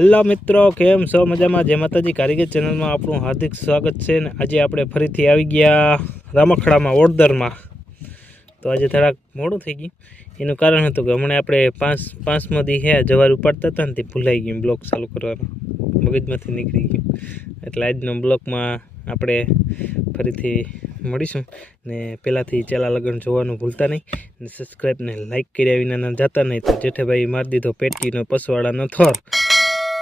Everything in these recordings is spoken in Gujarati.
હેલો મિત્રો, કેમ છો? મજામાં? જય માતાજી. કારીગર ચેનલમાં આપણું હાર્દિક સ્વાગત છે. ને આજે આપણે ફરીથી આવી ગયા રામખડામાં ઓડદરમાં. તો આજે થોડાક મોડું થઈ ગયું. એનું કારણ હતું કે હમણાં આપણે પાંચમો દી હે જવાર ઉપાડતા હતા ને તે ભૂલાઈ ગયું બ્લોગ ચાલુ કરવાનો, મગજમાંથી નીકળી ગયું. એટલે આજનો બ્લોગમાં આપણે ફરીથી મળીશું. ને પહેલાંથી ચેલા લગન જોવાનું ભૂલતા નહીં, ને સબસ્ક્રાઈબ ને લાઇક કર્યા વિના ના જતા નહીં. તો જેઠેભાઈ મારી દીધો પેટીનો પસવાડાનો થોર.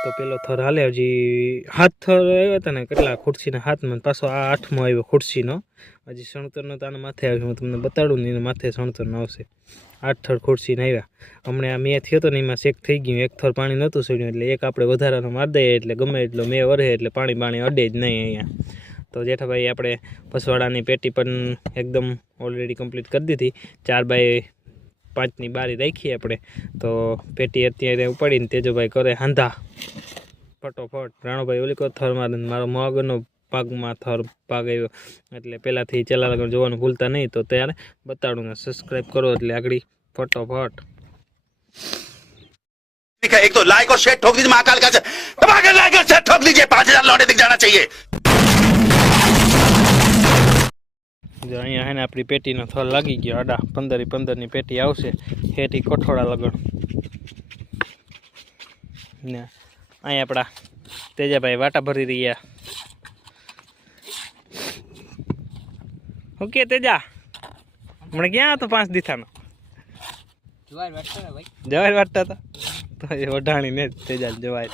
તો પેલો થર હાલે, હજી 7 થર આવ્યા હતા ને, કેટલા ખુરશીના 7માં, પાછો આ 8મો આવ્યો ખુરશીનો. હજી સણતરનો તાના માથે આવ્યો, હું તમને બતાડું ને, એના માથે સણતરનો આવશે. 8 થર ખુરશીને આવ્યા. હમણાં આ મેં થયો હતો ને એમાં શેક થઈ ગયું, એક થર પાણી નહોતું સડ્યું, એટલે એક આપણે વધારાનો મારી દઈએ એટલે ગમે એટલો મેં વરે એટલે પાણી અડે જ નહીં અહીંયા. તો જેઠાભાઈ આપણે પસવાડાની પેટી પણ એકદમ ઓલરેડી કમ્પ્લીટ કરી દીધી. 4x5ની બારી રાખીએ આપણે. તો પેટી અત્યારે ઉપાડીને તેજોભાઈ કરે હાંધા ફટોફટ. રાણોભાઈ ઓલી કો થર મારે, મારો મગનો પાગમાં થર પાગ આવ્યો. એટલે પહેલાંથી ચેલા લગન જોવાનું ભૂલતા નહીં. તો ત્યારે બતાડું ને સબસ્ક્રાઈબ કરો એટલે આગળ ફટોફટ. एक तो लाइक और शेयर ठोक दीजिए, महाकाल का दबाकर लाइक और शेयर ठोक दीजिए, 5000 लौटे दिख जाना चाहिए। જો અહીંયા હે ને આપણી પેટીનો થર લાગી ગયો. આડા 15-15ની પેટી આવશે. હેઠી કોઠોડા લગણ ને અહીંયા આપણા તેજાભાઈ વાટા ભરી રહ્યા. ઓકે તેજા, હમણાં ક્યાં હતો 5 દીથાનો? જવાય વાટતા હતા તો એ ઓઢાણી ને તેજા જવાય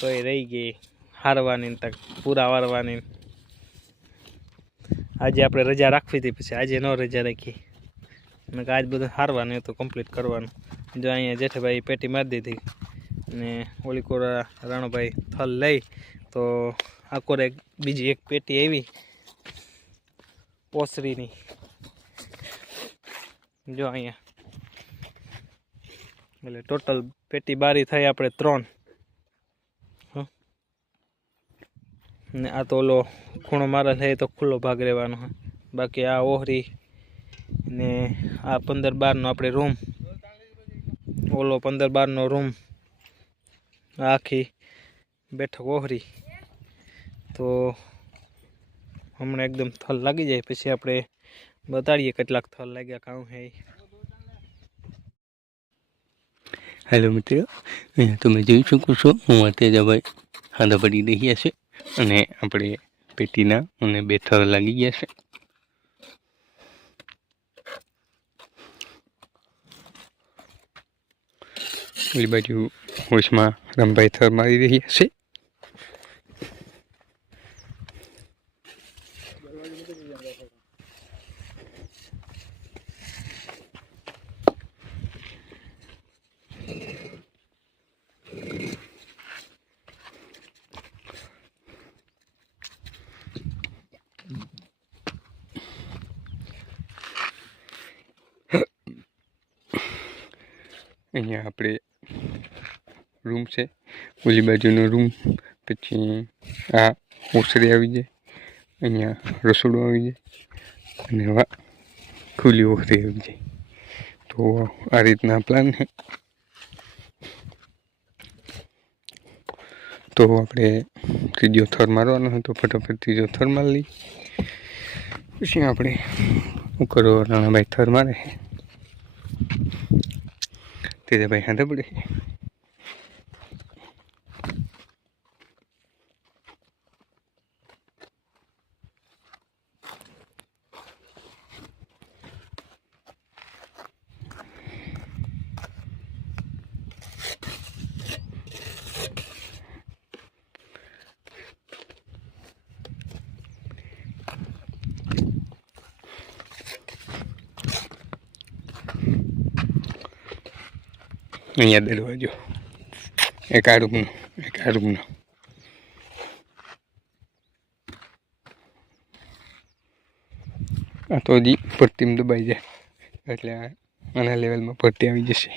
તો એ રહી ગઈ હારવાની તક પૂરા વારવાની. આજે આપણે રજા રાખવી હતી, પછી આજે ન રજા રાખી. મેં આજ બધું હારવાનું હતું, કમ્પ્લીટ કરવાનું. જો અહીંયા જેઠાભાઈ પેટી મારી દીધી ને ઓલી કોરા રાણોભાઈ થલ લઈ. તો આ કોરે બીજી એક પેટી આવી ઓસરીની. જો અહીંયા એટલે ટોટલ પેટી બારી થઈ આપણે 3. ને આ તો ઓલો ખૂણો મારા થાય તો ખુલ્લો ભાગ રહેવાનો. બાકી આ ઓહરી ને આ 15-12નો આપણે રૂમ, ઓલો 15-12નો રૂમ, આખી બેઠક ઓહરી. તો હમણાં એકદમ થલ લાગી જાય પછી આપણે બતાડીએ કેટલાક થલ લાગ્યા કાં હે. હેલો મિત્રો, અહીંયા તમે જોઈ શકો છો હું તેજાભાઈ હાંધા પડી રહ્યા છે અને આપણે પેટીના અને 2 થર લાગી ગયા છે. ઓલી બાજુ હોશમાં રામભાઈ થર મારી રહ્યા છે. અહીંયા આપણે રૂમ છે, ઓલી બાજુનો રૂમ, પછી આ ઓસરી આવી જાય, અહીંયા રસોડું આવી જાય અને ખુલ્લી ઓસરી આવી જાય. તો આ રીતના પ્લાન છે. તો આપણે ત્રીજો થર મારવાનો હતો, ફટાફટ ત્રીજો થર મારી લઈ. પછી આપણે શું કરો, રાણાભાઈ થર મારે, તેજાભાઈ હાથે પડે. અહીંયા દરવાજો, એક આ રૂમનો, એક આ રૂમનો. આ તો હજી પટ્ટીમાં દબાઈ જાય એટલે આના લેવલમાં પટ્ટી આવી જશે.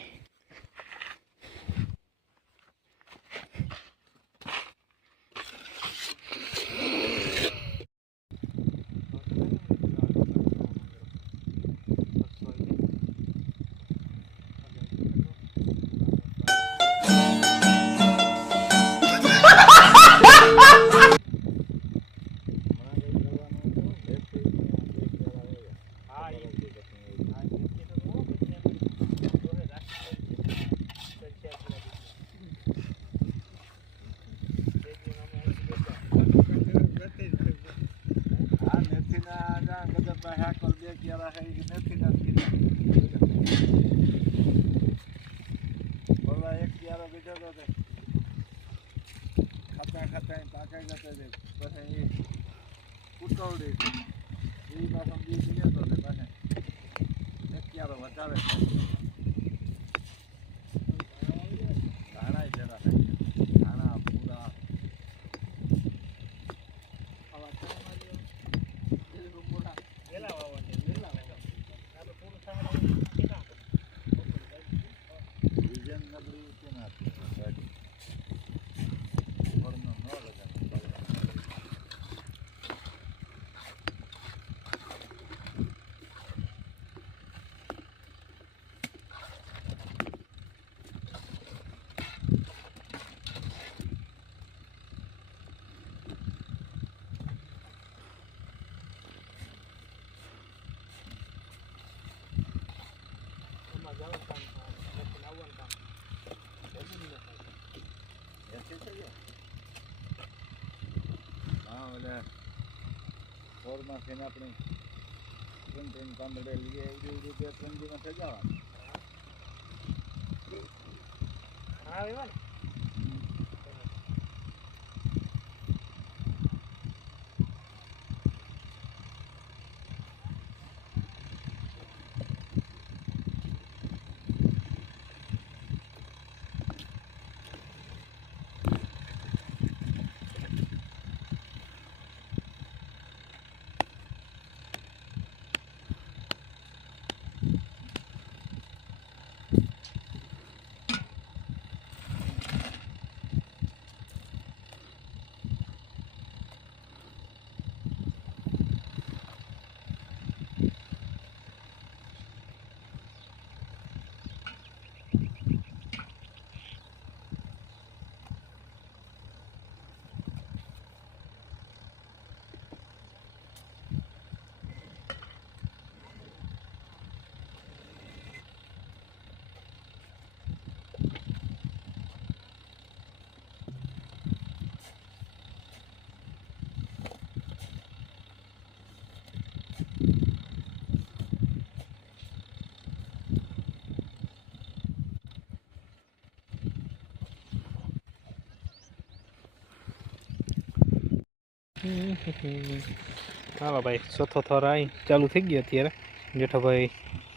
હાલો ભાઈ, ચોથો થર અહીં ચાલુ થઈ ગયો અત્યારે. જેઠાભાઈ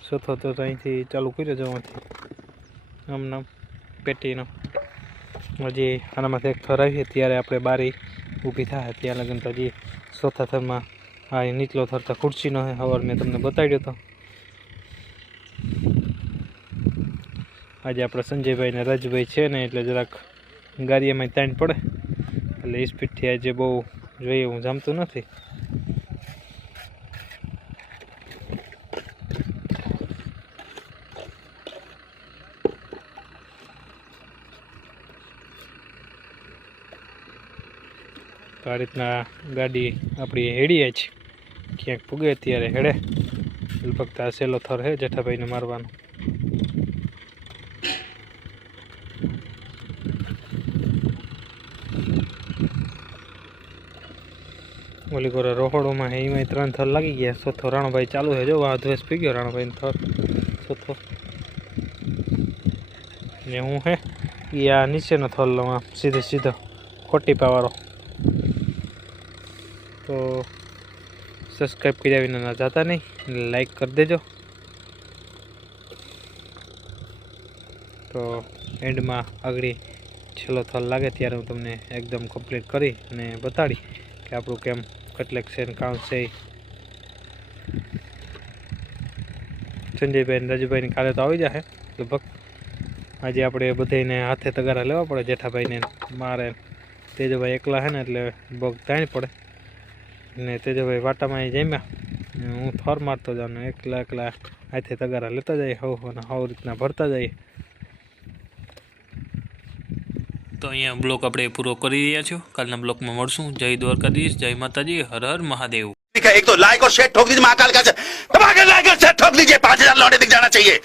ચોથો થર અહીંથી ચાલુ કર્યો જવાથી આમ નામ પેટીનો. હજી આનામાંથી એક થર આવીએ ત્યારે આપણે બારી ઊભી થાય ત્યાં લગન તો હજી ચોથા થરમાં આ નીચલો થર તો ખુરશીનો છે. સવાર મેં તમને બતાવ્યો હતો. આજે આપણે સંજયભાઈ ને રાજભાઈ છે ને એટલે જરાક ગાડીમાં તાણ પડે એટલે સ્પીડથી આજે બહુ જોઈએ હું જમતું નથી. તો આ રીતના ગાડી આપણી હેડીએ છે, ક્યાંક પૂગે ત્યારે હેડે. ફક્ત આ સહેલો થર છે જેઠાભાઈને મારવાનો. ઓલી કોરે રોહડોમાં એમાં 3 થર લાગી ગયા. ચોથો રાણાભાઈ ચાલુ છે. જો આ ધ્વેસ પી ગયો રાણાભાઈ થર ચોથો. ને હું હે એ આ નીચેનો થર લઉં આમ સીધો કોટીપાવાળો. તો સબસ્ક્રાઈબ કર્યા વિના ના જતા નહીં, લાઈક કરી દેજો. તો એન્ડમાં આગળ છેલ્લો થર લાગે ત્યારે હું તમને એકદમ કમ્પ્લીટ કરી અને બતાડી કે આપણું કેમ કેટલેક છે ને કામ છે. સંજયભાઈ ને રાજુભાઈને કાલે તો આવી જશે લગભગ. આજે આપણે બધાને હાથે તગારા લેવા પડે. જેઠાભાઈને મારે તેજભાઈ એકલા છે ને એટલે બગ તાણી પડે. ને તેજભાઈ વાટામાં જમ્યા, હું થર મારતો જાઉં, એકલા હાથે તગારા લેતા જઈએ. હવ રીતના ભરતા જઈએ. તો અહીંયા બ્લોક આપણે પૂરો કરી રહ્યા છો. કાલના બ્લોકમાં મળશું. જય દ્વારકાધીશ, જય માતાજી, હર હર મહાદેવ. एक तो लाइक और शेयर ठोक दीजिए महाकाल का दबा के लाइक और शेयर ठोक दीजिए 5000 लौटे दिख जाना चाहिए।